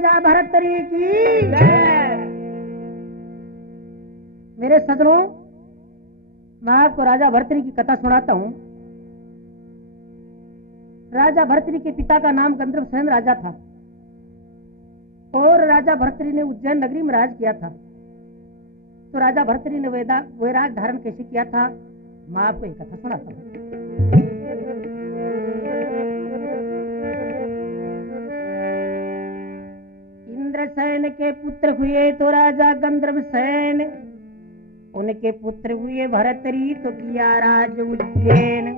राजा भरतरी की जय। मेरे सजनों, मैं आपको राजा भरतरी की कथा सुनाता हूं। राजा भरतरी के पिता का नाम गंधर्वसेन राजा था और राजा भरतरी ने उज्जैन नगरी में राज किया था। तो राजा भरतरी ने वैराग धारण कैसे किया था, मैं आपको एक कथा सुनाता हूं। इंद्रसेन के पुत्र हुए तो राजा गंधर्वसेन, उनके पुत्र हुए भरतरी तो किया राज उज्जैन।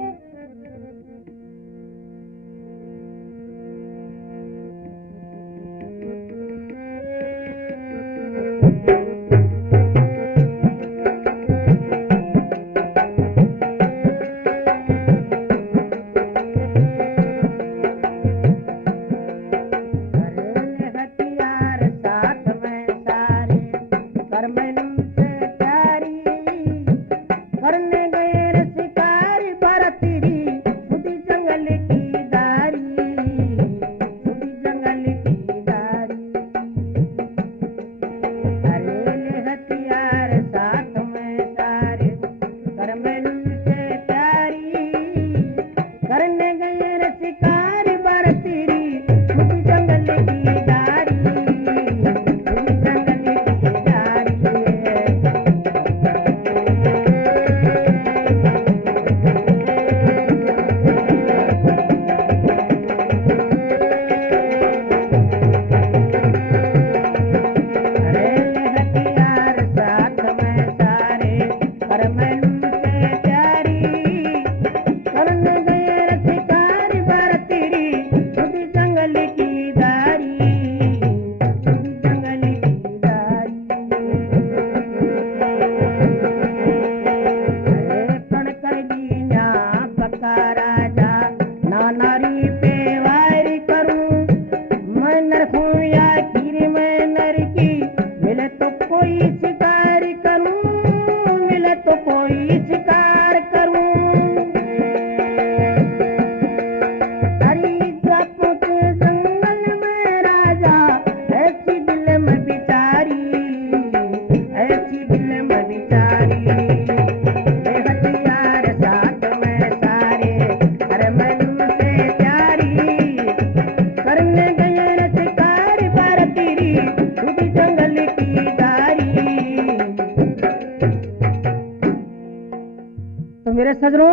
मेरे सजनों,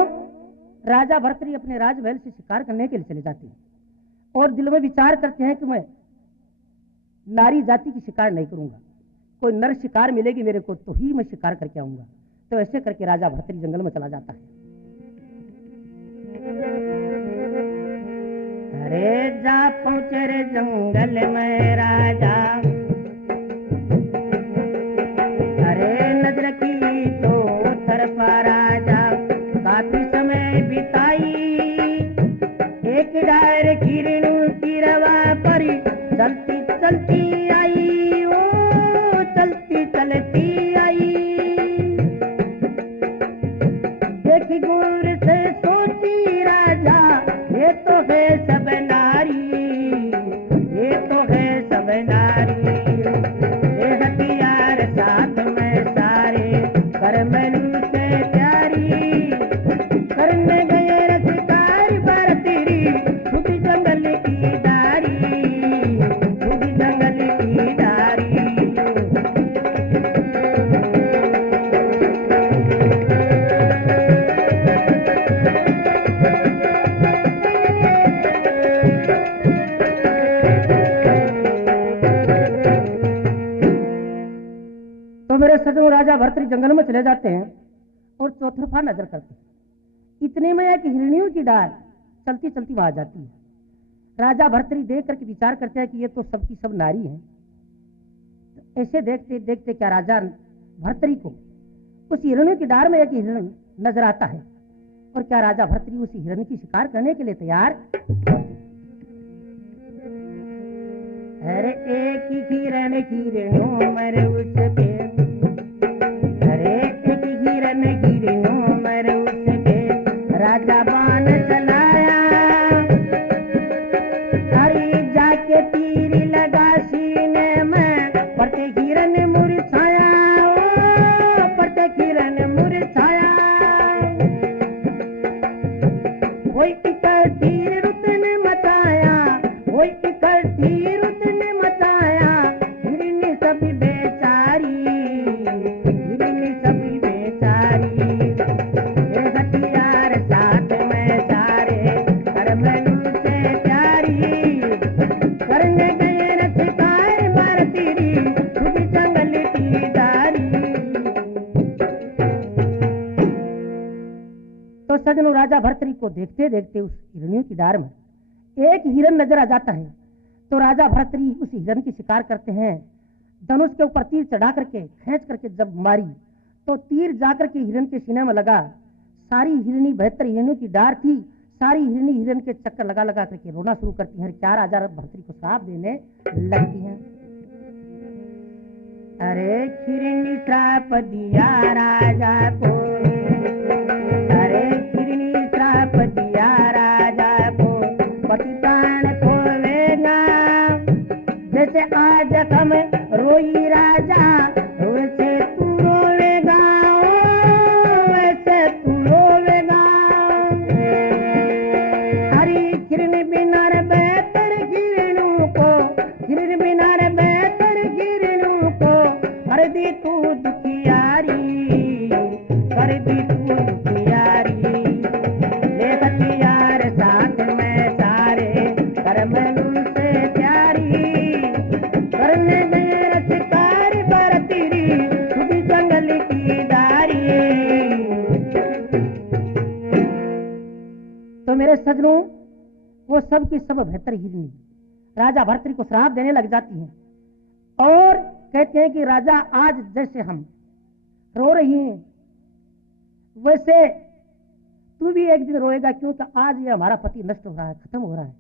राजा भरतरी अपने राजमहल से शिकार करने के लिए चले जाते हैं और दिल में विचार करते हैं कि मैं नारी जाति की शिकार नहीं करूंगा, कोई नर शिकार मिलेगी मेरे को तो ही मैं शिकार करके आऊंगा। तो ऐसे करके राजा भरतरी जंगल में चला जाता है। अरे जा पहुंचे रे जंगल में राजा, अरे नजर की तो तरफा राजा काफी समय बिताई, एक डायर किरणू की रवा परी चलती चलती आई, ओ चलती चलती आई। देखी दूर से सोची राजा, ये तो है सब नारी, ये तो है सब नारी। ये हथियार साथ में सारे कर मैनू से प्यारी, करने गए रसिकार भरतरी छुटी जंगल की दारी, छुटी जंगल की दारी। तो मेरे सजनों, राजा भरतरी जंगल में चले जाते हैं और चौतरफा नजर करते हैं। इतने में एक हिरनियों की डाल चलती चलती वहां जाती है। राजा भरतरी देख करके विचार करते हैं कि ये तो सबकी सब नारी है। तो ऐसे देखते देखते क्या राजा भरतरी को उस हिरनियों की डाल में एक हिरण नजर आता है और क्या राजा भरतरी उस हिरण की शिकार करने के लिए तैयार। अरे एक ही हिरण हिरणों मर उस पे, अरे एक हिरण हिरणों मर उस पे, राजा बाण चलाया, अरे जाके तीर लगा सी वही इकट्ठी रुत ने मचाया, वही इकट्ठी रुत ने मचाया, हिरनी सब बेचारी, हिरनी सब बेचारी। ये हथियार साथ में सारे कर मैनू से प्यारी, करने गए न शिकार मार तेरी खुद जंगल की डारी। तो सजनों, राजा भर्तरी को देखते देखते उस हिरनियों की डार में एक हिरन नजर आ जाता है। तो राजा भर्तरी उस हिरन की शिकार करते हैं। धनुष के ऊपर तीर चढ़ा करके खींच करके जब मारी तो तीर जाकर के हिरन के सीने में लगा। सारी हिरनी 72 हिरनियों की डार थी। सारी हिरनी हिरन के चक्कर लगा लगा करके रोना शुरू करती हैं। क्या राजा भर्तरी को श्राप देने लगती हैं। अरे हिरनी श्राप दिया राजा को, अरे हिरनी श्राप दिया राजा को, पति प्राण खोलेगा। जैसे आज हम रोई राजा वैसे तू रोवेगा, वैसे तू रोवेगा। हरी हिरन बिना रे बेहतर हिरणों को, हिरन बिना रे बेहतर हिरणों को कर दी तू दुखियारी, कर दी तू दुखियारी। ले हथियार साथ में सारे कर मैनू से प्यारी, करने गए शिकार पर तेरी खुद जंगल की डारी। तो मेरे सजनों, वो सब की सब 72 हिरनी राजा भर्तरी को श्राप देने लग जाती हैं और कहते हैं कि राजा, आज जैसे हम रो रही हैं वैसे तू भी एक दिन रोएगा, क्योंकि आज ये हमारा पति नष्ट हो रहा है, खत्म हो रहा है।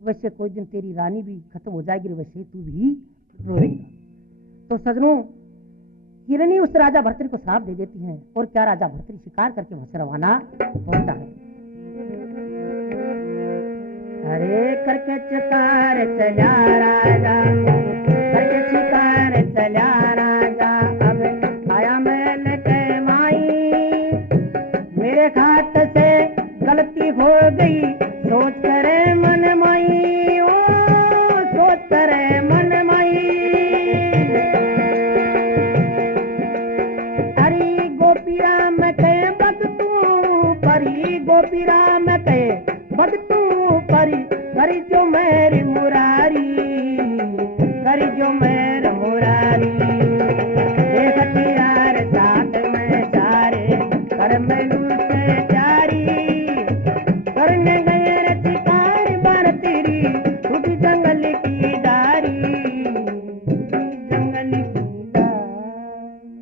वैसे कोई दिन तेरी रानी भी खत्म हो जाएगी, वैसे तू भी रोएगा। तो सजनों, हिरनी उस राजा भर्तरी को श्राप दे देती हैं और क्या राजा भर्तरी शिकार करके वहां से रवाना होता है। अरे करके शिकार चला राजा, करके शिकार चला राजा, अब आया महल के माई। मेरे खात से गलती हो गई, सोच करे मन माई, ओ सोच करे मन माई। अरे गोपीराम कहे भगतू परी, गोपीराम कहे भगतू परी, करी जो मेरी मुरारी, करी जो मेर मुरारी। ये हथियार साथ में सारे कर मैनू से प्यारी, करने गए रे शिकार बार तेरी खुद जंगल की डारी, जंगल की डारी।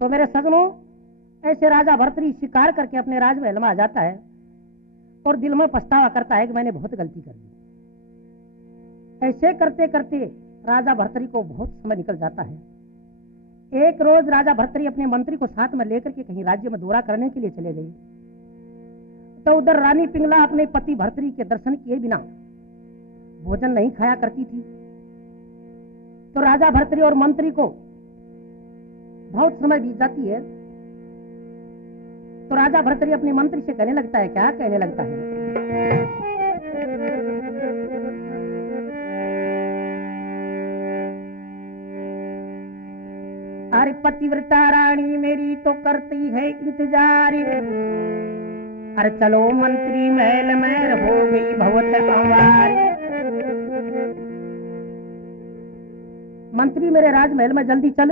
तो मेरे सजनों, ऐसे राजा भर्तरी शिकार करके अपने राजमहल में आ जाता है और दिल में पछतावा करता है कि मैंने बहुत गलती कर दी। ऐसे करते करते राजा भर्तरी को बहुत समय निकल जाता है। एक रोज राजा भर्तरी अपने मंत्री को साथ में लेकर के कहीं राज्य में दौरा करने के लिए चले गए। तो उधर रानी पिंगला अपने पति भर्तरी के दर्शन किए बिना भोजन नहीं खाया करती थी। तो राजा भर्तरी और मंत्री को बहुत समय बीत जाती है। तो राजा भर्तरी अपने मंत्री से कहने लगता है, क्या कहने लगता है, अरे पतिव्रता रानी मेरी तो करती है इंतजार, अरे चलो मंत्री महल में हो गई बहुत अवार। मंत्री मेरे राजमहल में जल्दी चल,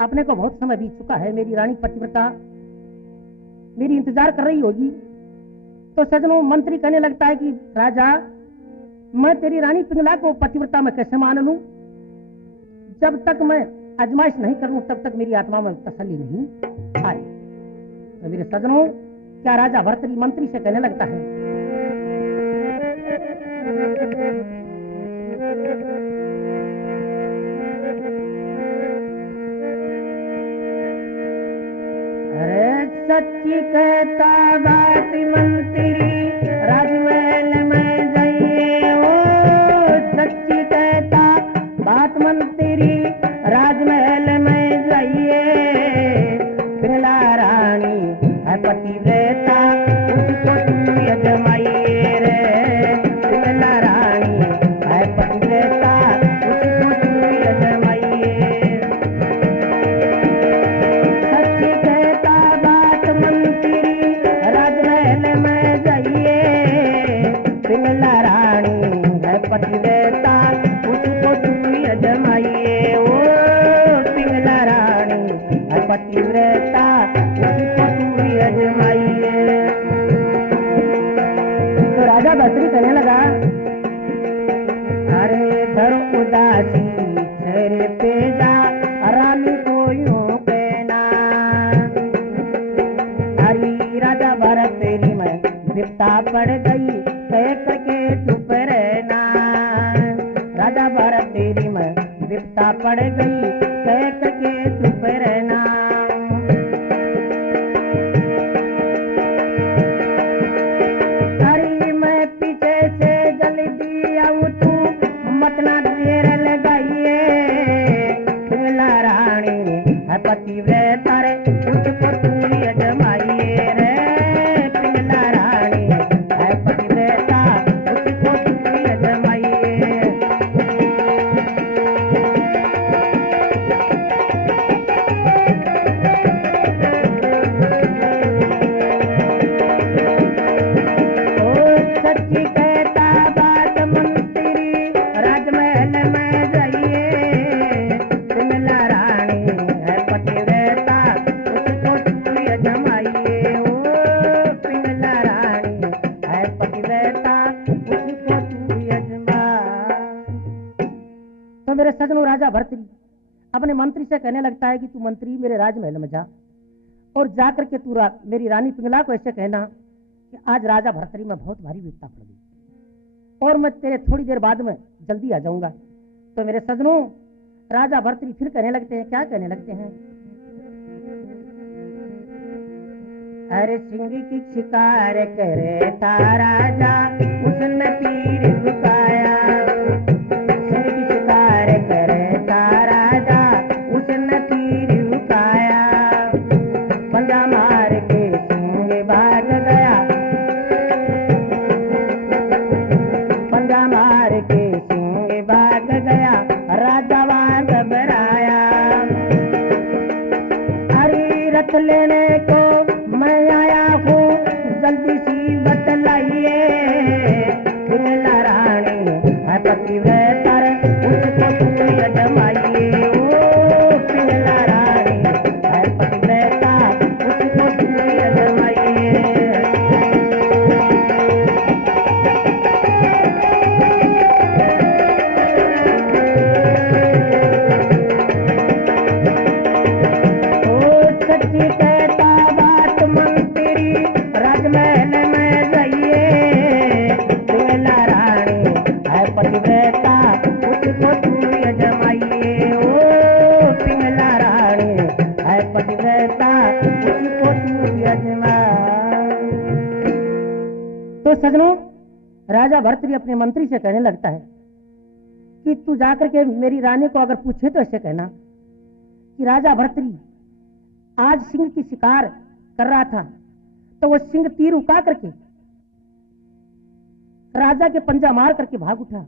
अपने को बहुत समय बीत चुका है, मेरी रानी पतिव्रता मेरी इंतजार कर रही होगी। तो सजनों, मंत्री कहने लगता है कि राजा, मैं तेरी रानी पिंगला को पतिव्रता में कैसे मान लूं? जब तक मैं आजमाइश नहीं करूं तब तक मेरी आत्मा में तसल्ली नहीं आए। तो मेरे सजनों, क्या राजा भर्तरी मंत्री से कहने लगता है, अरे सच्ची कहता बात मंत्री राजमहल में जाइए, ओ सच्ची कहता बात मंत्री राजमहल में जाइए। पिंगला रानी पतिव्रता उसको तू यजमाइए रे पिंगला रानी है पतिव्रता उसको तू यजमाइए। सच्ची कहता बात मंत्री राजमहल में जाइए पिंगला रानी है पतिव्रता उसको तू यजमाइए। ओ पिंगला रानी है पतिव्रता उसको तू यजमाइए। तो राजा भर्तृ कहने लगा अरे धर उदासी चेहरे पे जा रानी को यूं कहना। अरे राजा भरत तेरी मैं विपता पड़ गई कह करके चुप रहना। राजा भरत तेरी मैं विपता पड़ गई कह करके चुप रहना। अरे मैं पीछे से जल्दी आऊं तू मत ना देर लगाइए पिंगला रानी है पतिव्रता रे उसको तू यजमाइए रे पिंगला रानी है पतिव्रता उसको तू यजमाइए। सच्ची कहता बात मंत्री राजमहल में जाइए पिंगला रानी है पतिव्रता उसको तू यजमाइए। ओ पिंगला रानी है पतिव्रता उसको तू यजमा। तो मेरे सजनों राजा भर्तृ अपने मंत्री से कहने लगता है कि तू मंत्री मेरे राजमहल में जा और जाकर के तू मेरी रानी पिंगला को ऐसे कहना कि आज राजा भर्तृ में बहुत भारी विपदा पड़ गई और मैं तेरे थोड़ी देर बाद में जल्दी आ जाऊंगा। तो मेरे सजनों राजा भर्तृ फिर कहने लगते हैं, क्या कहने लगते हैं? अरे सिंह की शिकार करे था राजा उसने तीर झुकाया। सिंह की शिकार करे था राजा उसने तीर झुकाया। पंजा मार के सिंह भाग गया। पंजा मार के सिंह भाग गया राजा वहां घबराया। अरे रथ लेने को मैं आया हूँ जल्दी सी बतलाइए पिंगला रानी है पतिव्रता रे उसको तू यजमाइए। ओ पिंगला रानी है पतिव्रता उसको तू यजमाइए। सच्ची कहता बात मंत्री राजमहल में जाइए पिंगला रानी है पतिव्रता उसको तू यजमाइए। ओ पिंगला रानी है पतिव्रता उसको तू यजमा। तो सजनों राजा भर्तृ अपने मंत्री से कहने लगता है कि तू जाकर के मेरी रानी को अगर पूछे तो ऐसे कहना कि राजा भर्तृ आज सिंह की शिकार कर रहा था तो वो सिंह तीर उठा करके राजा के पंजा मार करके भाग उठा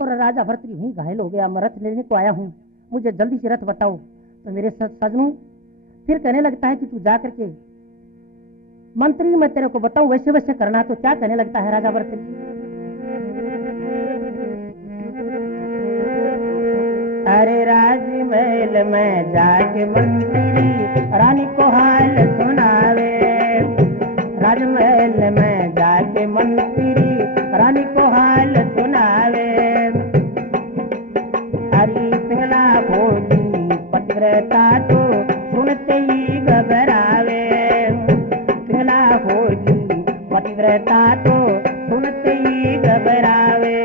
और राजा भर्तृ वहीं घायल हो गया। मैं रथ लेने को आया हूं, मुझे जल्दी से रथ बताओ। तो मेरे सजनों फिर कहने लगता है कि तू जाकर के मंत्री मैं तेरे को बताऊं वैसे वैसे करना। तो क्या कहने लगता है राजा भर्तृ? अरे राजमहल में जाके मंत्री रानी को हाल सुनावे। राजमहल में जाके मंत्री रानी को हाल सुनावे। हरी पिंगला भोली पतिव्रता तो सुनते ही घबरावे। पिंगला भोली पतिव्रता तो सुनते ही घबरावे।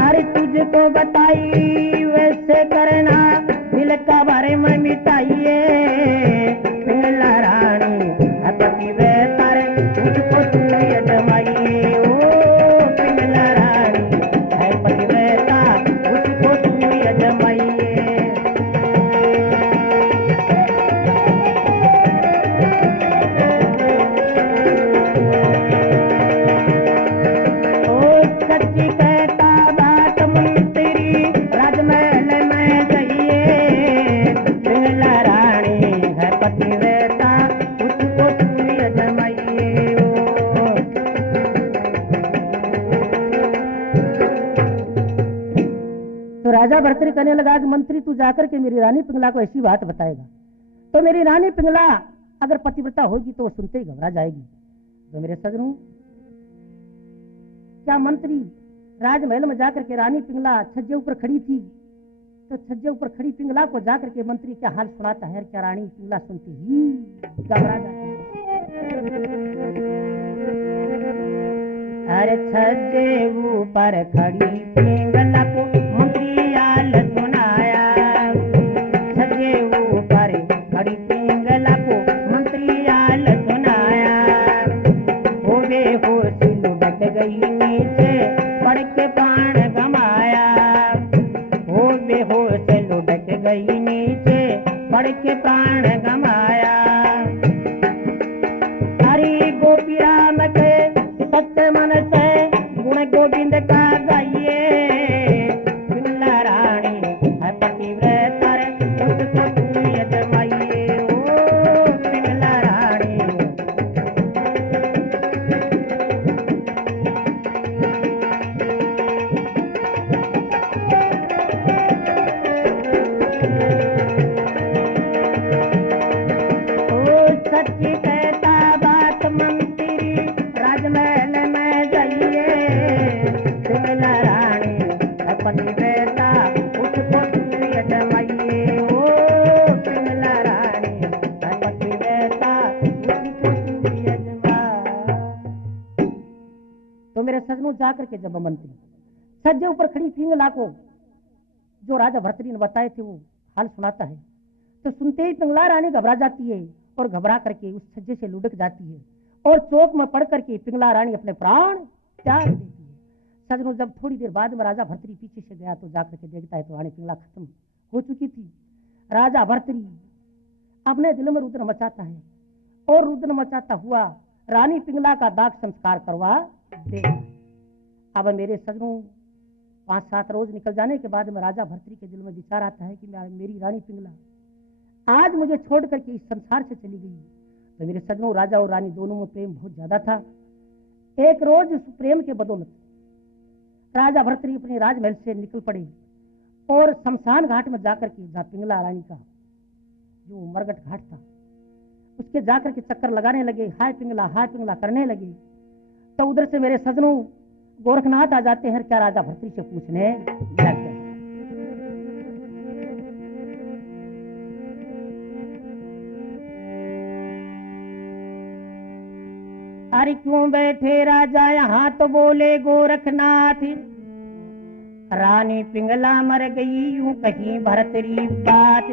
अरे तुझको बताई वैसे करना दिल का बारे में मिटाइए पिंगला रानी है पतिव्रता रे तुझको तू यजमाइए। ओ पिंगला रानी है पतिव्रता उसको तू यजमाइए। राजा भर्तृहरि कहने लगा कि मंत्री तू जाकर के मेरी रानी पिंगला को ऐसी बात बताएगा तो मेरी रानी पिंगला अगर पतिव्रता होगी तो वो सुनते ही घबरा जाएगी। तो मेरे सजनों, क्या मंत्री राजमहल में जाकर के रानी पिंगला छज्जे ऊपर खड़ी थी तो छज्जे ऊपर खड़ी पिंगला को जाकर के मंत्री क्या हाल सुनाता है? क्या रानी पिंगला सुनती ही घबरा जाती है। अरे छज्जे ऊपर खड़ी पिंगला को मंत्री हाल सुनाया, छज्जे ऊपर खड़ी पिंगला को मंत्री हाल सुनाया। हो बेहोश लुढ़क गई नीचे पड़ के प्राण गमाया, हो बेहोश लुढ़क गई नीचे पड़ के प्राण गमाया। हरि गोपी राम के सत्य मन से गुण गोविंद का गाइए, पिंगला रानी है पतिव्रता उसको तू यजमाइए। ओ पिंगला रानी सच्ची कहता बात मंत्री राजमहल में जाइए, पिंगला रानी अपनी बेटा उसको तू यजमाइए। ओ पिंगला रानी अपनी बेटा उसको तू यजमा। तो मेरे सजनों, जाकर के जब मंत्री छज्जे ऊपर खड़ी पिंगला को जो राजा भर्तृहरि ने बताए थे वो हाल सुनाता है तो सुनते ही पिंगला रानी घबरा जाती है और घबरा करके उस छज्जे से लुढ़क जाती है और चौक में पड़ करके पिंगला रानी अपने प्राण त्याग देती है। सजनों, जब थोड़ी देर बाद में राजा भर्तृहरि पीछे से गया तो जाकर के देखता है तो रानी पिंगला खत्म हो चुकी थी। राजा भर्तृहरि अपने दिल में रुद्र मचाता है और रुद्र मचाता हुआ रानी पिंगला का दाग संस्कार करवा दे। अब मेरे सजनों, 5-7 रोज निकल जाने के बाद में राजा भर्तृहरि के दिल में विचार आता है कि मेरी रानी पिंगला आज मुझे छोड़ करके इस संसार से चली गई। तो मेरे सजनों, राजा और रानी दोनों में प्रेम बहुत ज्यादा था। एक रोज उस प्रेम के बदौलत राजा भर्तृहरि अपने राजमहल से निकल पड़े और शमशान घाट में जाकर के, जहाँ पिंगला रानी का जो मरघट घाट था, उसके जाकर के चक्कर लगाने लगे, हाय पिंगला करने लगे। तो उधर से मेरे सजनों गोरखनाथ आ जाते हैं, क्या राजा भर्तृहरि से पूछने लगते हैं। अरे क्यों बैठे राजा यहाँ? तो बोले गोरखनाथ, रानी पिंगला मर गई यूं कहीं भर्तृहरि बात।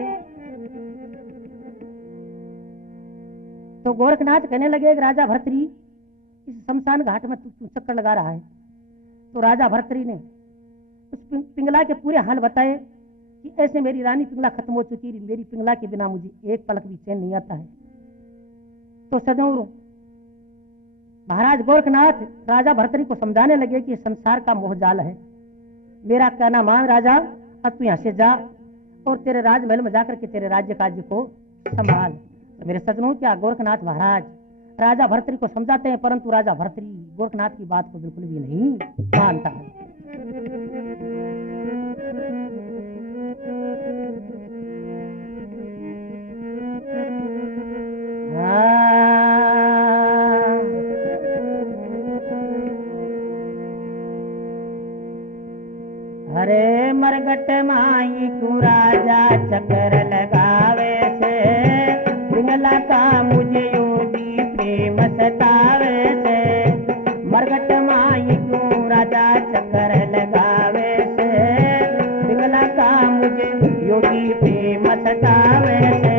तो गोरखनाथ कहने लगे राजा भर्तृहरि इस शमशान घाट में तू चक्कर लगा रहा है। तो राजा भर्तृहरि ने उस पिंगला के पूरे हाल बताए कि ऐसे मेरी रानी पिंगला खत्म हो चुकी, मेरी पिंगला के बिना मुझे एक पलक भी चैन नहीं आता है। तो सजनों, महाराज गोरखनाथ राजा भर्तृहरि को समझाने लगे कि संसार का मोहजाल है, मेरा कहना मान राजा, अब तू यहाँ से जा और तेरे राजमहल में जाकर के तेरे राज्य कार्य को संभाल। तो मेरे सजनों, क्या गोरखनाथ महाराज राजा भर्तृहरि को समझाते हैं, परंतु राजा भर्तृहरि गोरखनाथ की बात को बिल्कुल भी नहीं मानता है। अरे मरघट माई क्यों राजा चक्कर लगावे से, पिंगला का मुझे योगी प्रेम सतावे से। मरघट माई क्यों राजा चक्कर लगावे से, पिंगला का मुझे योगी प्रेम सतावे से।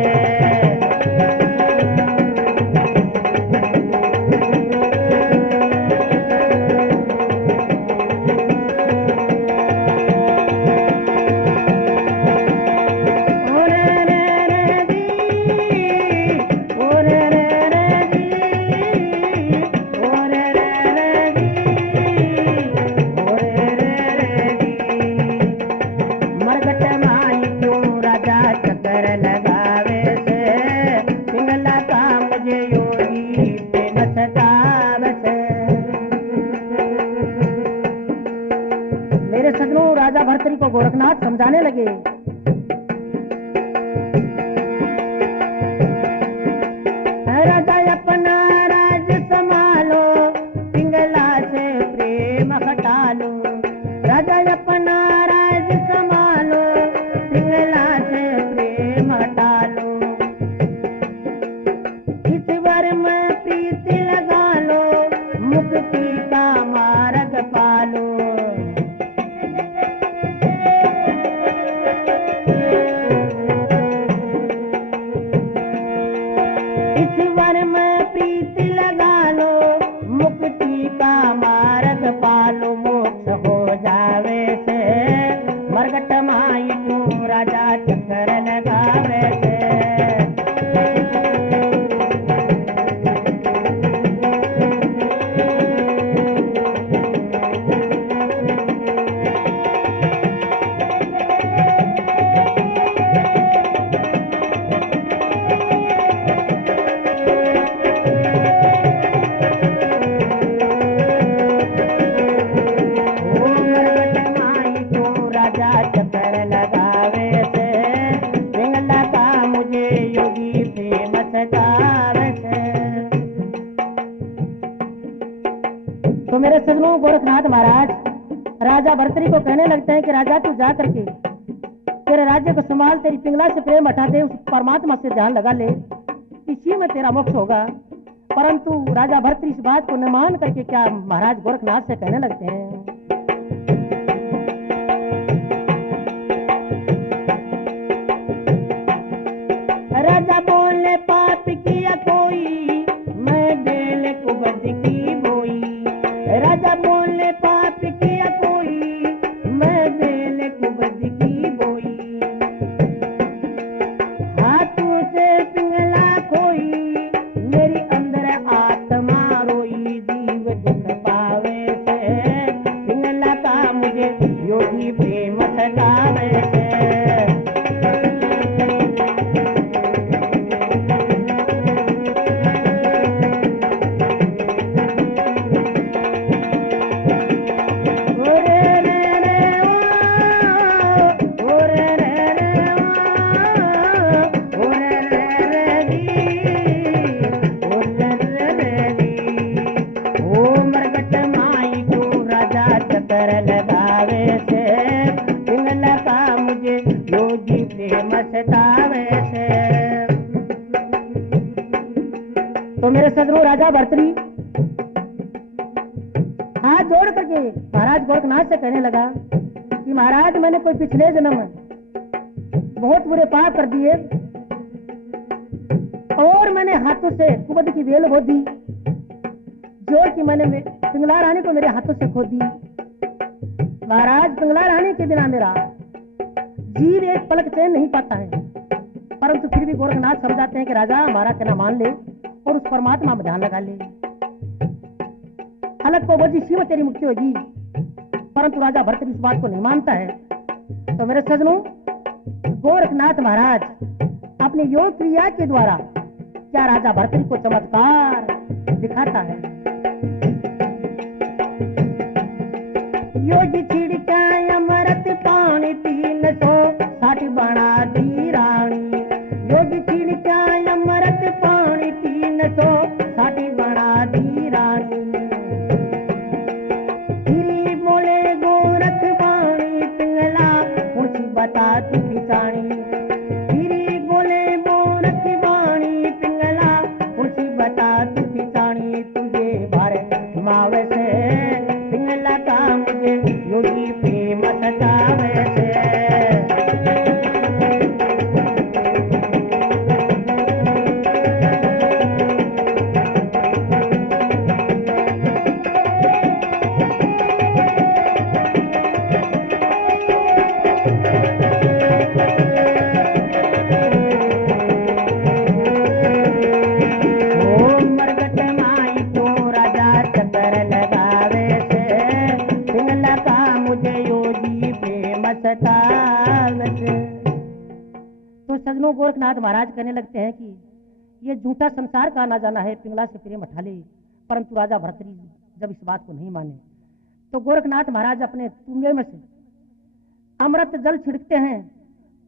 समझाने लगे। राजा अपना राज संभालो, पिंगला से प्रेम हटा लो। राजा अपना राज संभालो, पिंगला से प्रेम हटा लो। ईश्वर में प्रीति लगा लो, मुक्ति का मार्ग पालो। ईश्वर में प्रीति लगा लो, मुक्ति का मार्ग पालो। मोक्ष हो जावे से मरगट माई क्यों राजा चक्कर लगावे से। तो मेरे सजनों, गोरखनाथ महाराज राजा भर्तृहरि को कहने लगते हैं कि राजा तू जा करके तेरे राज्य को संभाल, तेरी पिंगला से प्रेम हटा दे, उस परमात्मा से ध्यान लगा ले, इसी में तेरा मोक्ष होगा। परंतु राजा भर्तृहरि इस बात को न मान करके क्या महाराज गोरखनाथ से कहने लगते हैं। राजा बोले पाप किया कोई, मैं बेल कुबद की बोई। राजा बोले पाप किया कोई, मैं बेल कुबद की बोई। हाथों से पिंगला खोई, मेरी अंदर आत्मा रोई। जीव दुख पावे से पिंगला का मुझे योगी प्रेम सतावे से। तो मेरे सदनों, राजा भर्तृहरि हाथ जोड़ करके महाराज गोरखनाथ से कहने लगा कि महाराज मैंने कोई पिछले जन्म में बहुत बुरे पाप कर दिए और मैंने हाथों से कुबद की बेल बो दी, जो कि मैंने पिंगला रानी को मेरे हाथों से खो दी। महाराज, पिंगला रानी के बिना मेरा जीव एक पलक चैन नहीं पाता है। परंतु फिर भी गोरखनाथ समझाते हैं कि राजा हमारा कहना मान ले और उस परमात्मा में ध्यान लगा ले, अलग को बोझी शिव तेरी मुक्ति होगी। परंतु राजा भर्तृहरि इस बात को नहीं मानता है। तो मेरे सजनों, गोरखनाथ महाराज अपनी योग क्रिया के द्वारा क्या राजा भर्तृहरि को चमत्कार दिखाता है। योगी छिड़का अमृत पानी 360 बना दी रानी। योगी छिड़का अमृत पानी 360 बना दी रानी। फिरी बोले गोरख वाणी, पिंगला मुझे बता तू पिछाणी। फिरी बोले गोरख वाणी, पिंगला मुझे बता तू पिछाणी। तुझे भर मावे से पिंगला का मुझे योगी प्रेम सतावे से। तो सजनों, गोरखनाथ महाराज कहने लगते हैं कि ये झूठा संसार का ना जाना है, पिंगला से प्रेम हटा ले। परंतु राजा भर्तृहरि जब इस बात को नहीं माने तो गोरखनाथ महाराज अपने तुम्बे में से अमृत जल छिड़कते हैं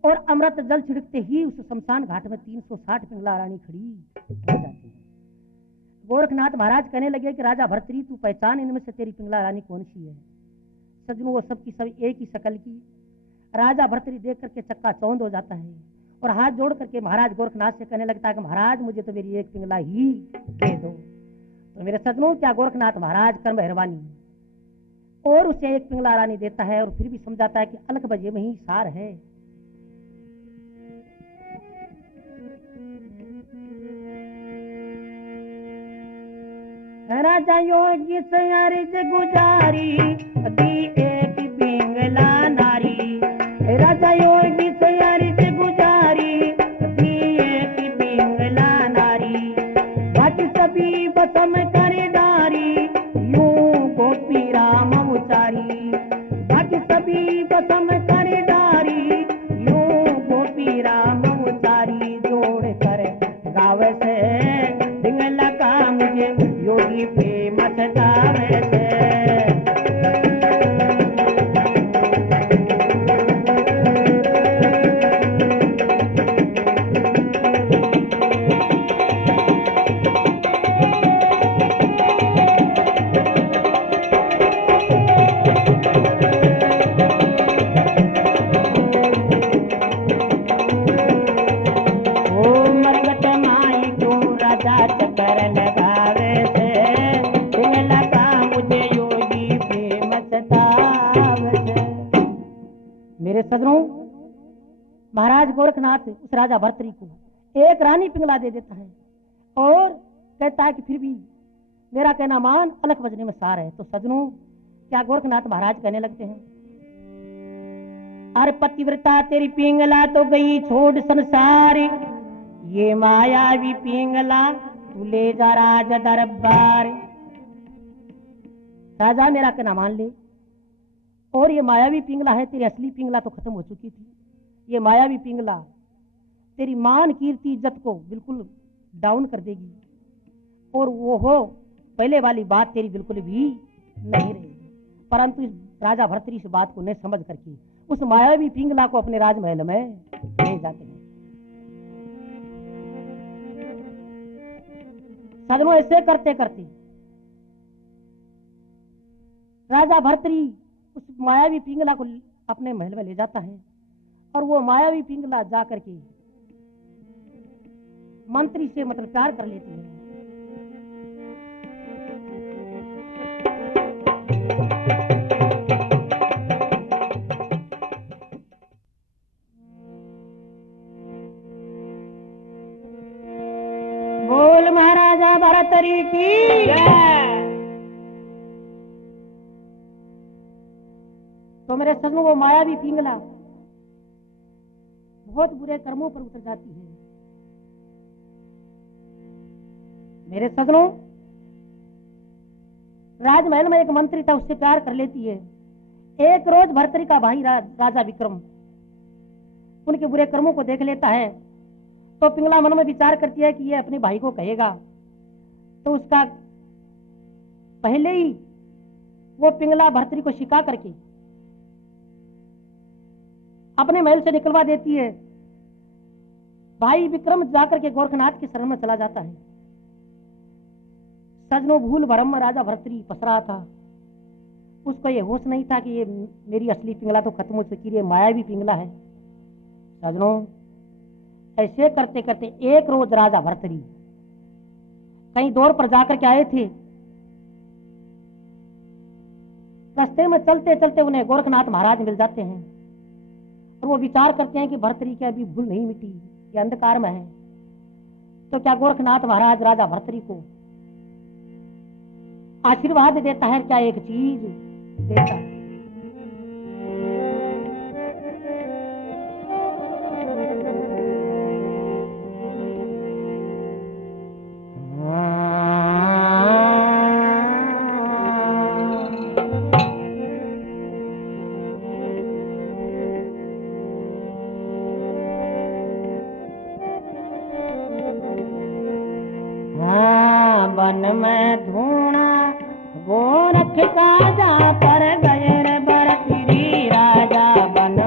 और अमृत जल छिड़कते ही उस शमशान घाट में 360 पिंगला रानी खड़ी हो जाती है। गोरखनाथ महाराज कहने लगे कि राजा भर्तरी तू पहचान इनमें से तेरी पिंगला रानी कौन सी है। सजनों वो सब की सब एक ही शकल की। राजा भर्तरी देख करके चक्का चौंध हो जाता है और हाथ जोड़ करके महाराज गोरखनाथ से कहने लगता है कि महाराज मुझे तो मेरी एक पिंगला ही दे दो। तो मेरे सजनों क्या गोरखनाथ महाराज कर मेहरबानी और उसे एक पिंगला रानी देता है और फिर भी समझाता है कि अलग बजे में ही सार है। राजा योगी से अर्ज गुजारी दी एक पिंगला नारी। राजा योगी से अर्ज गुजारी दी एक पिंगला नारी। बाकी सभी बसम कर डारी यूं गोपी राम उचारी। बाकी सभी बसम कर डारी यूं गोपी राम उचारी। जोड़ कर गावे से पिंगला का मुझे योगी फेमस गावे से। सजनों महाराज गोरखनाथ उस राजा भर्तरी को एक रानी पिंगला दे देता है और कहता है कि फिर भी मेरा कहना मान, अलग बजने में सार है। तो सजनों क्या गोरखनाथ महाराज कहने लगते हैं, अरे पतिव्रता तेरी पिंगला तो गई छोड़ संसार। ये मायावी पिंगला तू ले जा राजा दरबार। राजा मेरा कहना मान ले और ये मायावी पिंगला है, तेरी असली पिंगला तो खत्म हो चुकी थी। ये मायावी पिंगला तेरी मान कीर्ति इज्जत को बिल्कुल डाउन कर देगी और वो हो पहले वाली बात तेरी बिल्कुल भी नहीं रहेगी। परंतु इस राजा भर्तरी से बात को नहीं समझ करके उस मायावी पिंगला को अपने राजमहल में ले जाते हैं। सदनों ऐसे करते करते राजा भर्तरी उस मायावी पिंगला को अपने महल में ले जाता है और वो मायावी पिंगला जाकर के मंत्री से मतलब प्यार कर लेती है। बोल महाराजा भर्तरी की जय। तो मेरे सजनों वो मायावी पिंगला बहुत बुरे कर्मों पर उतर जाती है। मेरे सजनों राजमहल में एक मंत्री था, उससे प्यार कर लेती है। एक रोज भर्तरी का भाई राजा विक्रम उनके बुरे कर्मों को देख लेता है तो पिंगला मन में विचार करती है कि ये अपने भाई को कहेगा तो उसका पहले ही वो पिंगला भर्तरी को शिका करके अपने महल से निकलवा देती है। भाई विक्रम जाकर के गोरखनाथ के शरण में चला जाता है। सजनों भूल भरम में राजा भर्तरी फंस रहा था, उसको ये होश नहीं था कि ये मेरी असली पिंगला तो खत्म हो चुकी है, मायावी पिंगला है। सजनों ऐसे करते करते एक रोज राजा भर्तरी कहीं दौर पर जाकर के आए थे। रास्ते में चलते चलते उन्हें गोरखनाथ महाराज मिल जाते हैं और वो विचार करते हैं कि भर्तरी की अभी भूल नहीं मिटी, ये अंधकार में है। तो क्या गोरखनाथ महाराज राजा भर्तरी को आशीर्वाद देता है, क्या एक चीज देता है। वन में धूना गोरख का जा पर गए रे भर्तरी राजा वन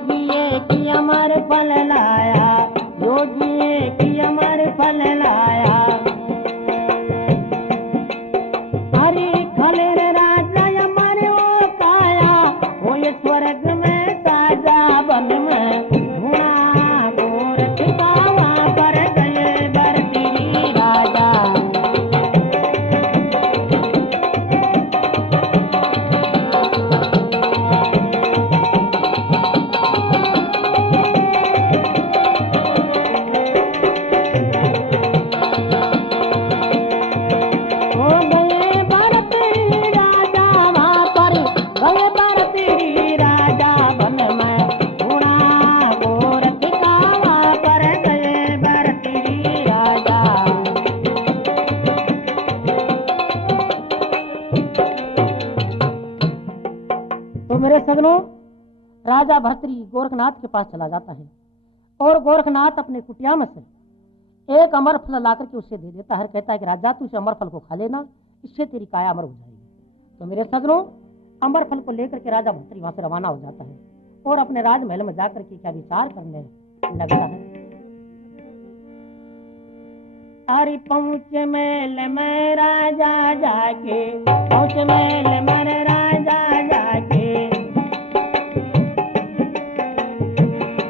योगी की अमर फल लाया, योगी की अमर फल लाया। हरि खलेर राजा अमर ओ काया, वो ये स्वर्ग में ताजा वन में घुना गोरख पावा पर गए भरतरी राजा। तो मेरे सजनों, राजा भर्तरी गोरखनाथ के पास चला जाता है और गोरखनाथ अपने कुटियाम से एक अमर फल लाकर के उसे दे देता है। कहता है कि राजा तू इस अमर फल को खा लेना, इससे तेरी काया अमर हो जाएगी। तो मेरे सजनों, अमर फल को लेकर के राजा भर्तरी वहां से रवाना हो जाता है और अपने राजमहल में जाकर के क्या विचार करने लगता है। अरे पहुंच मेल में राजा जाके, पहुंच मेल में राजा जाके,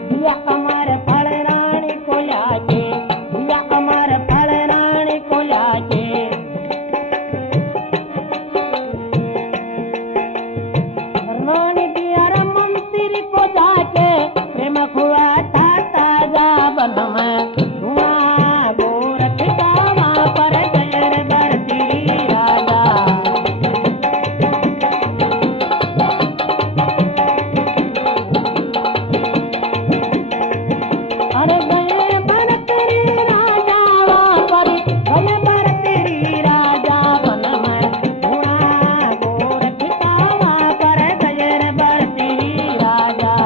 दिया अमर फल रानी को लाके, दिया अमर फल रानी को लाके। रानी दिया मंत्री को जाके, प्रेम खुआ था ताजा वन में धुआं गोरख पावा पर गए भरतरी राजा। अरे गए भरतरी राजा पर, गए भरतरी राजा वन में धुआं गोरख पावा पर गए भरतरी राजा।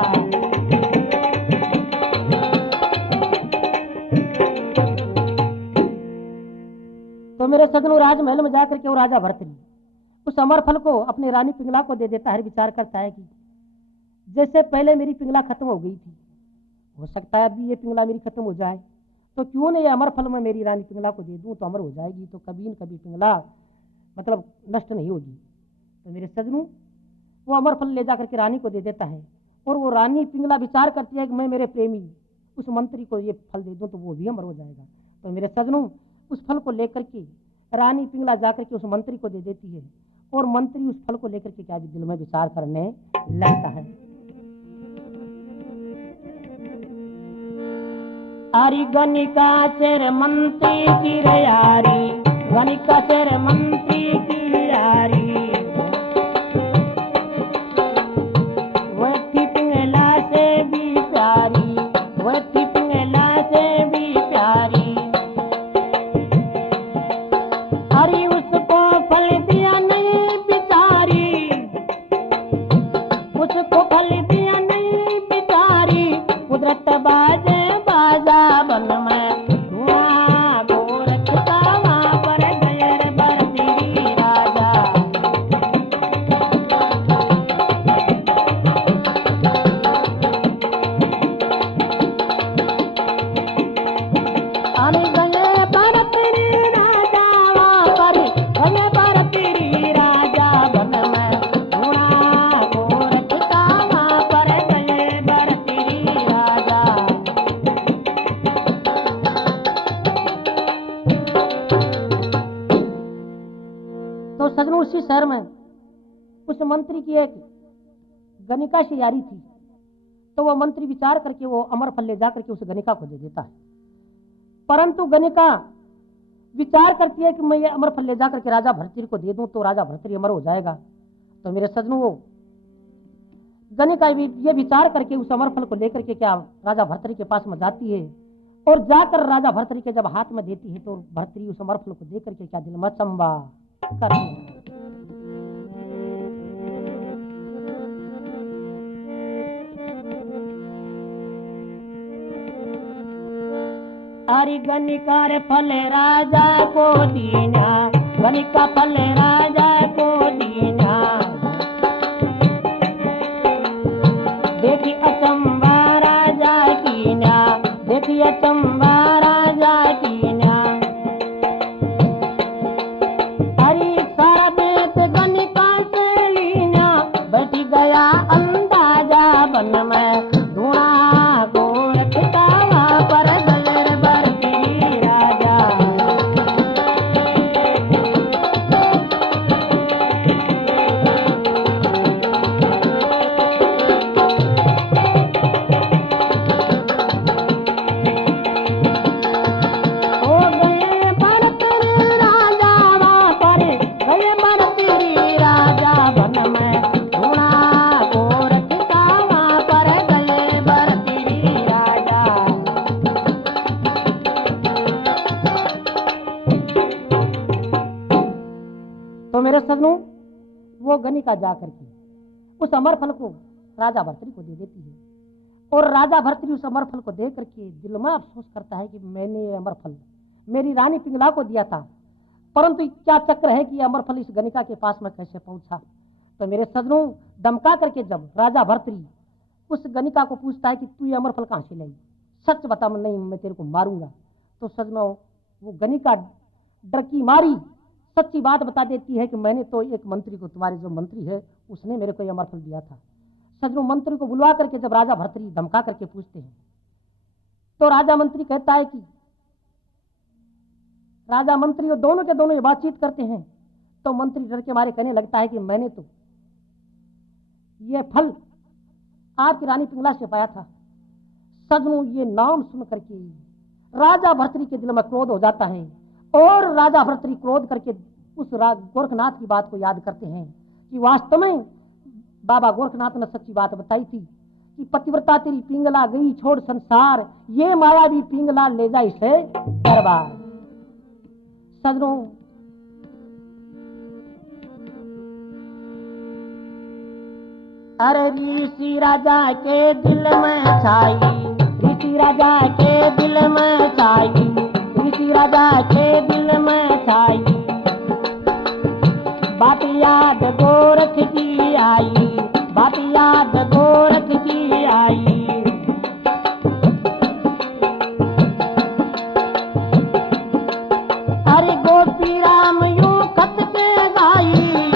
तो मेरे सजनों, राजमहल में जाकर के वो राजा भर्तरी उस अमर फल को अपनी रानी पिंगला को दे देता है। विचार करता है कि जैसे पहले मेरी पिंगला खत्म हो गई थी, हो सकता है अभी ये पिंगला मेरी खत्म हो जाए, तो क्यों नहीं ये अमर फल में मेरी रानी पिंगला को दे दूं, तो अमर हो जाएगी, तो कभी न कभी पिंगला मतलब नष्ट नहीं होगी। तो मेरे सजनों, वो अमर फल ले जाकर के रानी को दे देता है और वो रानी पिंगला विचार करती है कि मैं मेरे प्रेमी उस मंत्री को ये फल दे दूं तो वो भी अमर हो जाएगा। तो मेरे सजनों, उस फल को लेकर के रानी पिंगला जाकर के उस मंत्री को दे देती है और मंत्री उस फल को लेकर के क्या दिल में विचार करने लगता है। अरे गनिका शेर मंत्री की यारी, गनिका शेर मंत्री की यारी, वह थी पिंगला से भी प्यारी, वह थी पिंगला से भी प्यारी। अरे उसको फल दिया नहीं बिचारी, उसको फल दिया नहीं बिचारी, कुदरत बाजे बाजा बन में धुआं गोरख पावा पर गए भरतरी राजा। अरे गए भरतरी राजा पर, गए भरतरी राजा बन में धुआं गोरख पावा पर गए भरतरी राजा। तो सजनों, उसी शहर में उस मंत्री की एक गनिका से यारी थी, तो वह मंत्री विचार करके वो अमर फल ले जाकर के उस गनिका को दे देता है। परंतु गनिका विचार करती है कि मैं ये अमर फल ले जाकर के राजा भर्तरी को दे दूं तो राजा भर्तरी अमर हो जाएगा। तो मेरे सजनों, वो गनिका ये विचार करके उस अमर फल को लेकर के क्या राजा भर्तरी के पास में जाती है और जाकर राजा भर्तरी के जब हाथ में देती है तो भर्तरी उस अमर फल को दे करके क्या दिल में चंबा करती है। अरे गनिका रे फल राजा को दीना, गनिका फल राजा को दीना, देखी अचंबा वो गनिका जा करके उस अमर फल को राजा भर्तृ को दे देती है। और राजा भर्तृ उस अमर फल को दे करके दिल में अफसोस करता है कि मैंने ये अमर फल मेरी रानी पिंगला को दिया था, परंतु क्या चक्र है कि अमर फल इस गनिका के पास में कैसे पहुंचा। तो मेरे सजनों, दमका करके जब राजा भर्तृ उस गनिका को पूछता है कि तू ये अमर फल कहां से लाई, सच बता, नहीं मैं तेरे को मारूंगा। तो सजनों, वो गनिका डर की मारी सच्ची बात बता देती है कि मैंने तो एक मंत्री को, तुम्हारे जो मंत्री है उसने मेरे को ये अमर फल दिया था। सजनों, मंत्री को बुलवा करके जब राजा भर्तृ धमका करके पूछते हैं तो राजा मंत्री कहता है कि राजा मंत्री और दोनों के दोनों ये बातचीत करते हैं। तो मंत्री डर के मारे कहने लगता है कि मैंने तो ये फल आपकी रानी पिंगला से पाया था। सजनों, ये नाम सुन करके राजा भर्तृ के दिल में क्रोध हो जाता है और राजा भर्तृ क्रोध करके उस गोरखनाथ की बात को याद करते हैं कि वास्तव में बाबा गोरखनाथ ने सच्ची बात बताई थी कि पतिव्रता तेरी पिंगला गई छोड़ संसार, ये माया भी पिंगला ले जाए से दरबार। सजनों, अरे ऋषि राजा के दिल में छाई, ऋषि राजा के दिल में छाई, ऋषि राजा के दिल में छाई, बात याद गोरख की आई, बात याद गोरख की आई। अरे गोपी राम यूं खत पे गाई,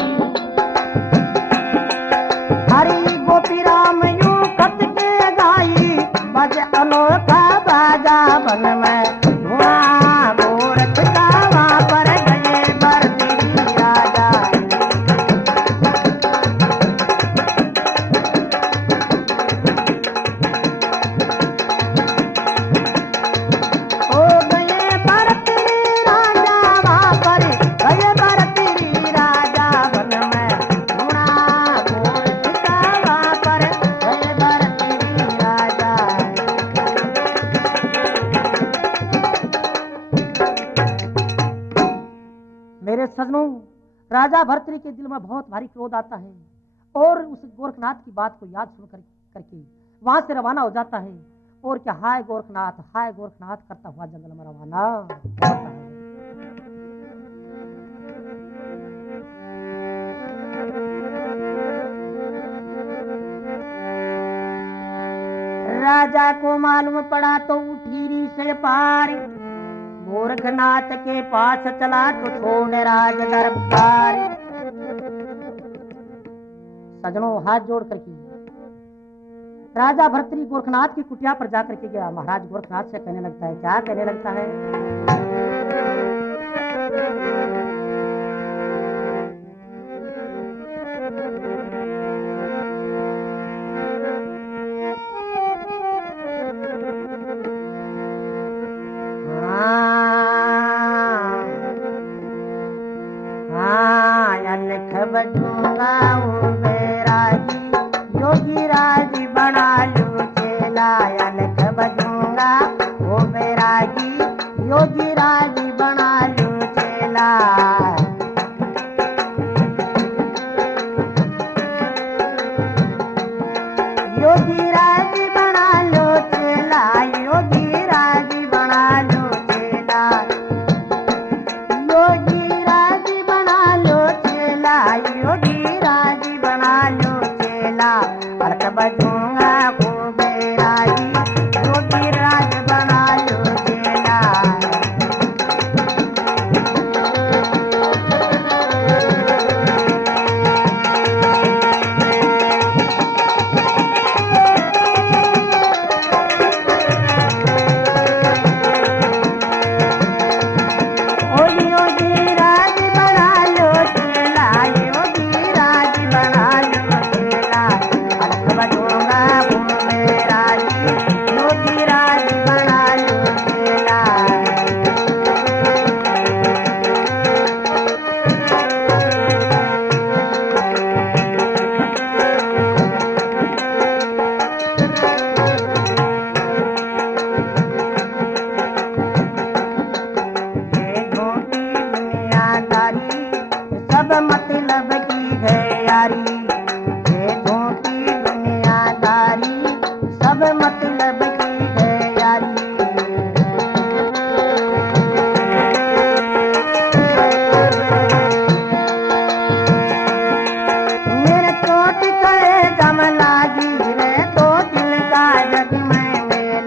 अरे गोपी राम यूं खत के गाई, बज अनोखा बाजा बन में धुआं गोरख का वहां पर गए भर्तृ राजा। ओ गए भर्तृ राजा वहां पर, गए भर्तृ राजा बन में धुआं गोरख का वहां पर गए भर्तृ राजा। मेरे सजनों, राजा भर्तृ के दिल में बहुत भारी क्रोध आता है और उस गोरखनाथ की बात को याद सुन करके वहां से रवाना हो जाता है। और क्या हाय गोरखनाथ, हाय गोरखनाथ करता हुआ जंगल में रवाना होता है। राजा को मालूम पड़ा तो उठीरी से पार, गोरखनाथ के पास चला तो छोड़ राज दरबार। सजनों, हाथ जोड़ करके राजा भर्तृ गोरखनाथ की कुटिया पर जाकर के गया। महाराज गोरखनाथ से कहने लगता है, क्या कहने लगता है? बजूंगा हूँ बैरागी, योगी राजी बना लूं चेला। अलख बजूंगा वो बैरागी, योगी राजी बना लूं चेला। योगी राजी बना लो चेला, योगी राजी बना लो चेला, योगी राजी बना लो चेला, योगी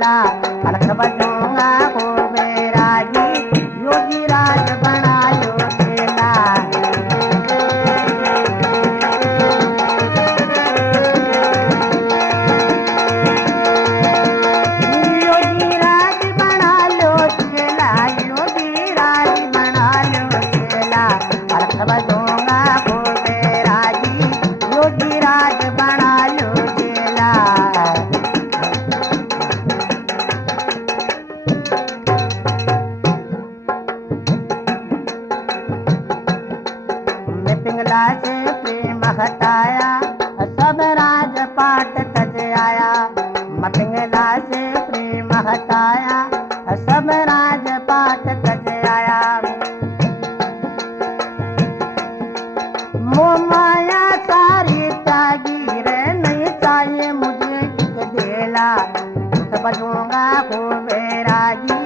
चेला, अलख बजूंगा खूब रागी, योगी राज बना लो चेला। योगी राज बना लो चेला, योगी राज बना लो चेला, अलख बजूंगा खूब रागी, योगी राज बना लो चेला। पिंगला से प्रेम हटाया, सब राजपाट तज आया। पिंगला से प्रेम हटाया, सब राजपाट तज आया। मोह माया सारी त्यागी रे, नहीं चाहिए मुझे किस बेला, बजूंगा खूब रागी,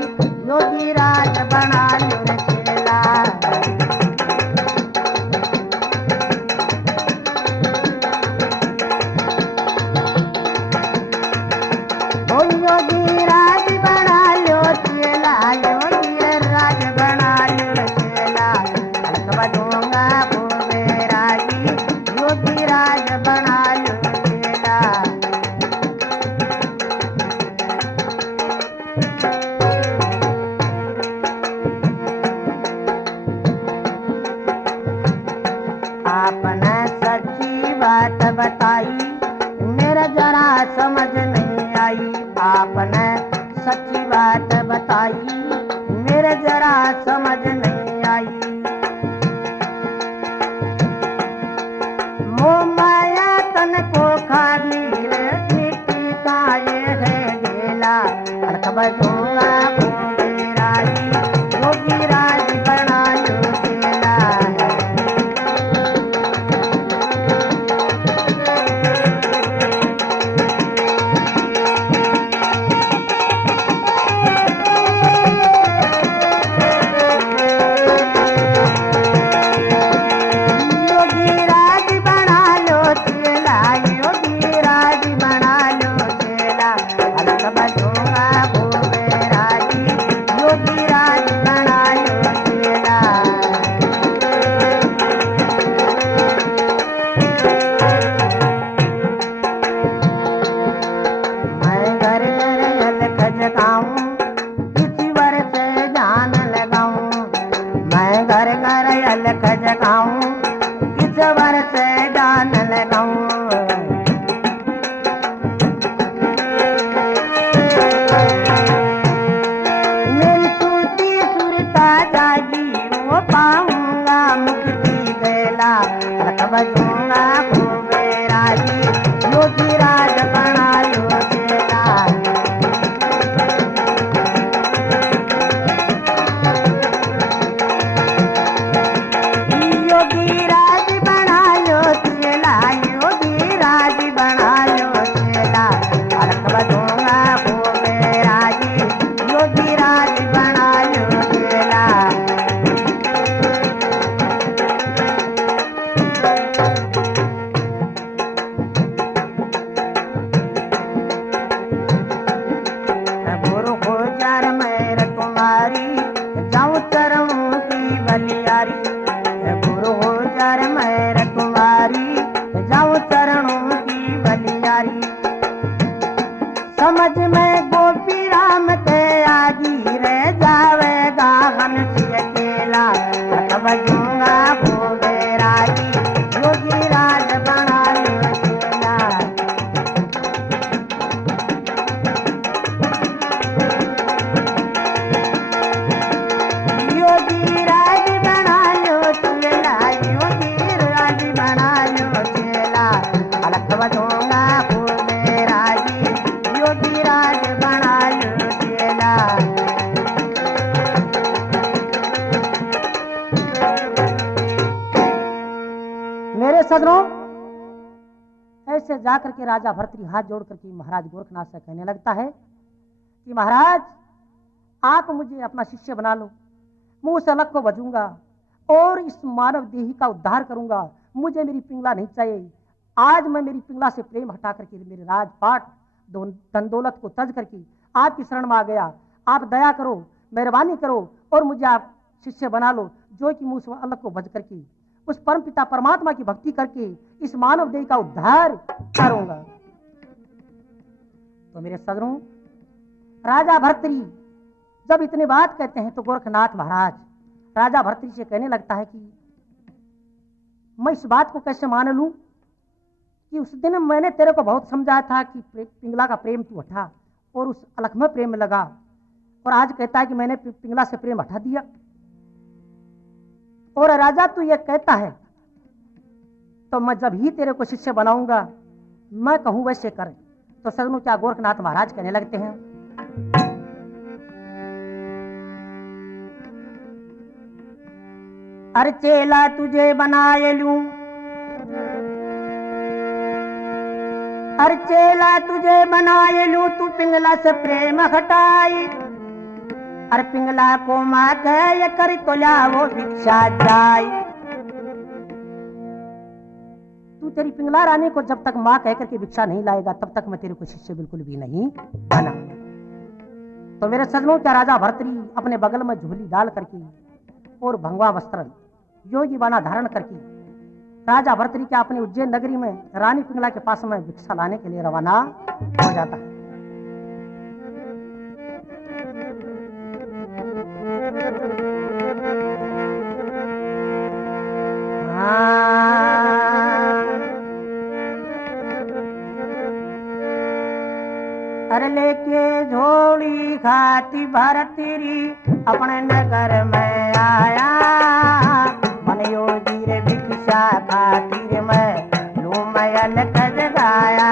योगी राज बना लो रे चेला। योगी राज बना लो चेला, योगी राज बना लो चेला, अलख बजूंगा खूब रागी, योगी राज बना लो चेला। आपने सच्ची बात बताई, मेरा जरा समझ नहीं आई। आपने सच्ची बात बताई, मेरे जरा समझ नहीं आई। मोह माया तन को खाली रे, मिट्टी का ये है ढेला, अलख बजूंगा खूब रागी, योगी राज बना लो चेला। अलख जगाऊं, इस वर से जान लगाऊं। मेरी सूती सुरता जागी, वो पाऊंगा मुक्ति गैला, अलख बजूंगा खूब रागी, योगी राज बना लो चेला। योगी राज बना लो चेला, योगी राज बना लो चेला, अलख बजूंगा खूब रागी, योगी राज बना लो चेला। गुरु हो जार मेर तुम्हारी, जाऊं चरणों की बलियारी। गुरु हो जार मेर तुम्हारी, जाऊं चरणों की बलियारी। समझ में गोपी राम के आगी, रह जावेगा हंसी अकेला, अलख बजूंगा खूब रागी, योगी राज बना लो चेला। योगी राज बना लो चेला, योगी राज बना लो चेला, अलख बजूंगा खूब रागी, योगी राज बना लो चेला। मेरे सजनों, ऐसे जाकर के राजा भर्तृहरि हाथ जोड़ करके महाराज गोरखनाथ से कहने लगता है कि महाराज आप मुझे अपना शिष्य बना लो, मैं उस अलख को बजूंगा और इस मानव देही का उद्धार करूंगा। मुझे मेरी पिंगला नहीं चाहिए। आज मैं मेरी पिंगला से प्रेम हटा करके मेरे राजपाट धन दौलत को तज करके आपकी शरण में आ गया, आप दया करो, मेहरबानी करो और मुझे आप शिष्य बना लो, जो कि मुझ अलग को भज करके उस परम पिता परमात्मा की भक्ति करके इस मानव देह का उद्धार करूंगा। तो मेरे सदनों, राजा भर्तरी जब इतनी बात कहते हैं तो गोरखनाथ महाराज राजा भर्तरी से कहने लगता है कि मैं इस बात को कैसे मान लूं कि उस दिन मैंने तेरे को बहुत समझाया था कि पिंगला का प्रेम तू हटा और उस अलखमय प्रेम में लगा, और आज कहता है कि मैंने पिंगला से प्रेम हटा दिया। और राजा तू ये कहता है तो मैं जब ही तेरे को शिष्य बनाऊंगा मैं कहूं वैसे कर। तो सजनों, क्या गोरखनाथ महाराज कहने लगते हैं, अरे चेला तुझे बनाए लूं, अरे चेला तुझे बनाए लूं, तू पिंगला से प्रेम हटाई, अरे पिंगला को माँ कह कर तो ला वो भिक्षा जाई। तू तेरी पिंगला रानी को जब तक माँ कह करके भिक्षा नहीं लाएगा तब तक मैं तेरे को शिष्य बिल्कुल भी नहीं बना। तो मेरे सजनों, क्या राजा भर्तरी अपने बगल में झोली डाल करके और भंगवा वस्त्र योगी बाना धारण करके राजा भर्तरी क्या अपनी उज्जैन नगरी में रानी पिंगला के पास में भिक्षा लाने के लिए रवाना हो जाता है। अरे लेके झोली खाती भरतरी अपने नगर में आया, मन योगी रे भिक्षा खातिर मैं लू मैल कज गाया,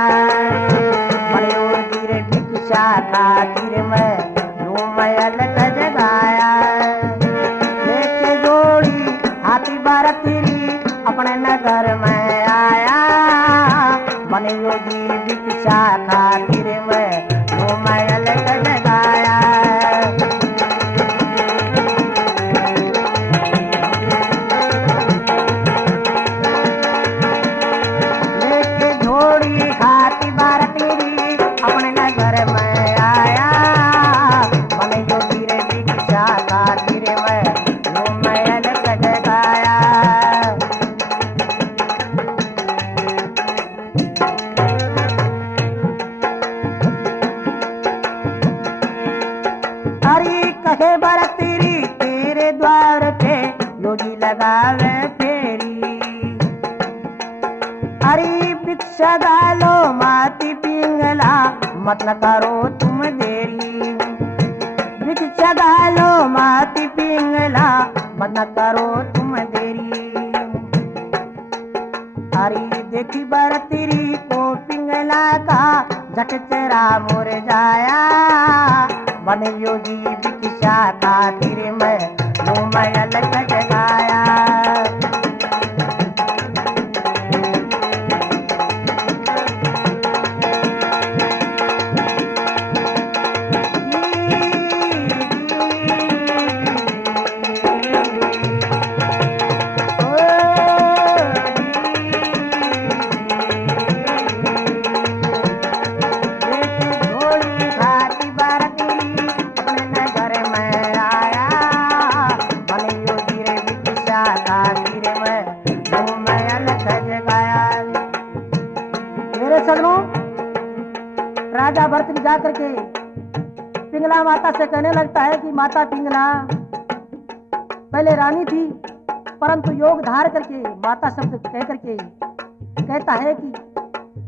मन योगी रे भिक्षा खातिर मैं लू मैल कज गाया। लेके झोली खाती भरतरी अपने नगर में आया, मन योगी भिक्षा खातिर मैं लू मैल कज गाया। लगावे फेरी, अरे भिक्षा गालो माती पिंगला मत न करो तुम देरी, भिक्षा गालो माती पिंगला मत न करो तुम देरी। अरे देखी बरतिरी को पिंगला का झट चेहरा मुर जाया, बन योगी भिक्षा खातिर मैं लू मैल कज गाया। राजा भर्तरी जा करके पिंगला माता से कहने लगता है कि माता पिंगला पहले रानी थी परंतु योग धार करके माता शब्द कह करके कहता है कि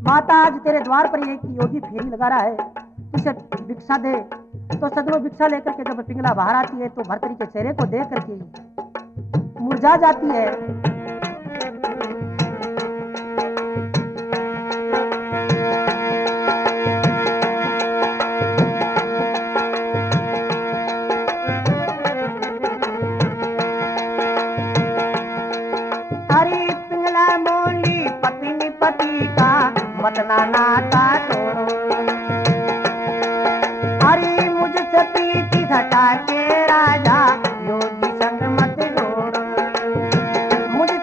माता आज तेरे द्वार पर एक योगी फेरी लगा रहा है, उसे भिक्षा दे। तो सदनों भिक्षा लेकर के जब पिंगला बाहर आती है तो भर्तरी के चेहरे को देख करके मुरझा जाती है। मत ना नाता तोड़ो, अरे मुझसे प्रीति घटा के राजा योगी संग मत जोड़ो, मुझसे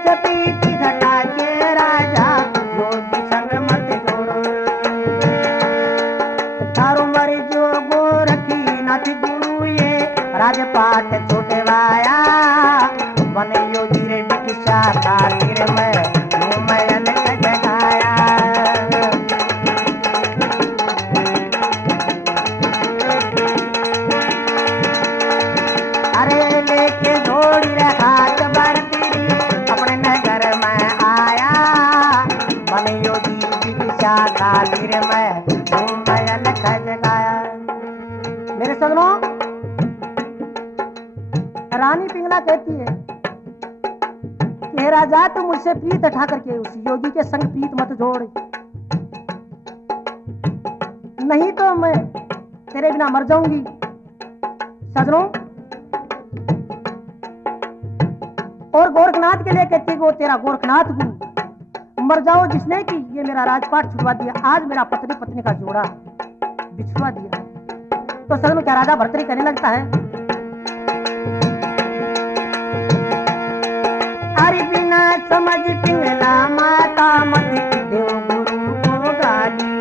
राजपाट छुटवाया, बनियो जी रे भिक्षा खातिर मैं घूमयल जगाया। अरे लेके घोड़ी रे हाथ भरती अपने नगर में आया, बनियो जी भिक्षा खातिर मैं घूमयल जगाया। मेरे सजनों, रानी पिंगला कहती है कि हे राजा, तू मुझसे प्रीत हटा करके उस योगी के संग प्रीत मत जोड़, नहीं तो मैं तेरे बिना मर जाऊंगी। सजनों, और गोरखनाथ के लिए कहती है कि वो तेरा गोरखनाथ गुरु मर जाओ जिसने कि ये मेरा राजपाट छुड़वा दिया, आज मेरा पत्नी पत्नी का जोड़ा बिछुआ दिया। तो सजनों, क्या राजा भर्तृहरि कहने लगता है, अरे बिना समझ पिंगला माता मत देव गुरु को गाली,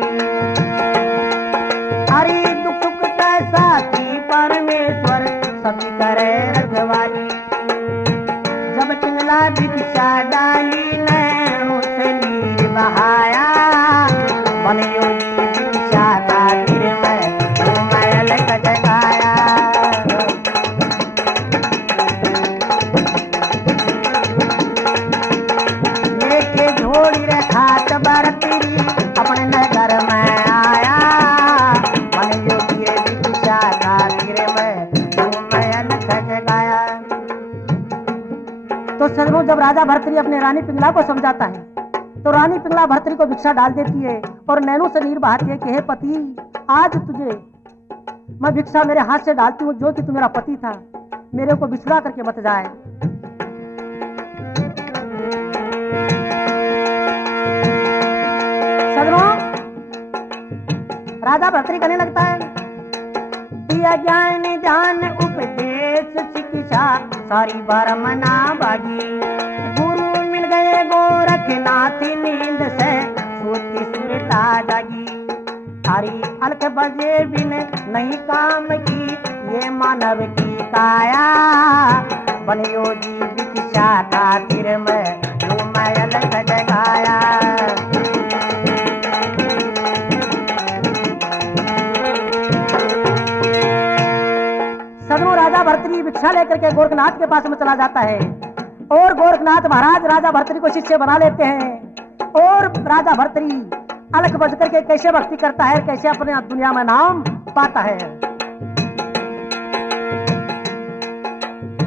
अरे दुख सुख का साथी परमेश्वर सभी करे रखवाली। जब पिंगला भिक्षा डाली नैनों से नीर बहाया, बनियो जी भिक्षा खातिर मैं घूमयल जगाया। लेके झोड़ी रे खात भरती अपने नगर में आया, बनियो जी रे भिक्षा खातिर मैं घूमयल जगाया। तो सजनों, जब राजा भर्तृहरि अपने रानी पिंगला को समझाता है तो रानी पिंगला भर्तृहरि को भिक्षा डाल देती है और नैनों से नीर बहाती है कि हे पति, आज तुझे मैं भिक्षा मेरे हाथ से डालती हूँ, जो कि तू मेरा पति था, मेरे को बिछुड़ा करके मत जाए। सजनों, राजा भर्तृहरि कहने लगता है, दिया ज्ञान ध्यान उपदेश शिक्षा सारी बरमना बागी, गुरु मिल गए गोरखनाथ नींद से सोती सुरता जागी। थारी अलख बजे बिन नहीं काम की ये मानव की काया, बनियो जी भिक्षा खातिर मैं घूमयल जगाया। सदनों, राजा भर्तृहरि भिक्षा लेकर के गोरखनाथ के पास में चला जाता है और गोरखनाथ महाराज राजा भर्तृहरि को शिष्य बना लेते हैं और राजा भर्तृहरि अलख बज करके कैसे भक्ति करता है, कैसे अपने दुनिया में नाम पाता है।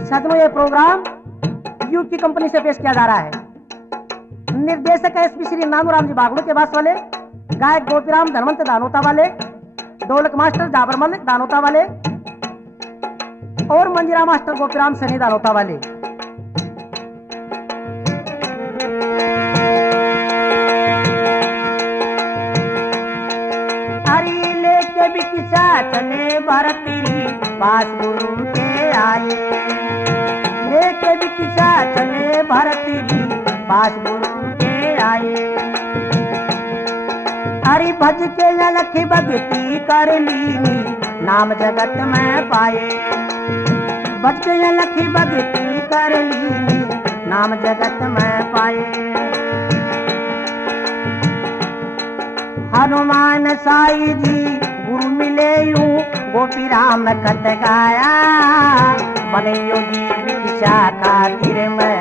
सदनों, ये प्रोग्राम यूकी कंपनी से पेश किया जा रहा है। निर्देशक एसपी श्री नानूराम जी बागड़ू के पास वाले, गायक गोपीराम धनवंत दानोता वाले, ढोलक मास्टर जाबरमल दानोता वाले और मंजीरा मास्टर गोपीराम सनी दानोता वाले। हरी लेके भिक्षा चले भर्तृहरि पास गुरु के आए, लेके भिक्षा चले भर्तृहरि पास गुरु के आए। हरि भज के लख भक्ति कर लीनी नाम जगत में पाए, भज के लख भक्ति कर लीनी नाम जगत में पाए। हनुमान साई जी गुरु मिले यूं गोपी राम कथ गाया, बनियो जी भिक्षा खातिर मैं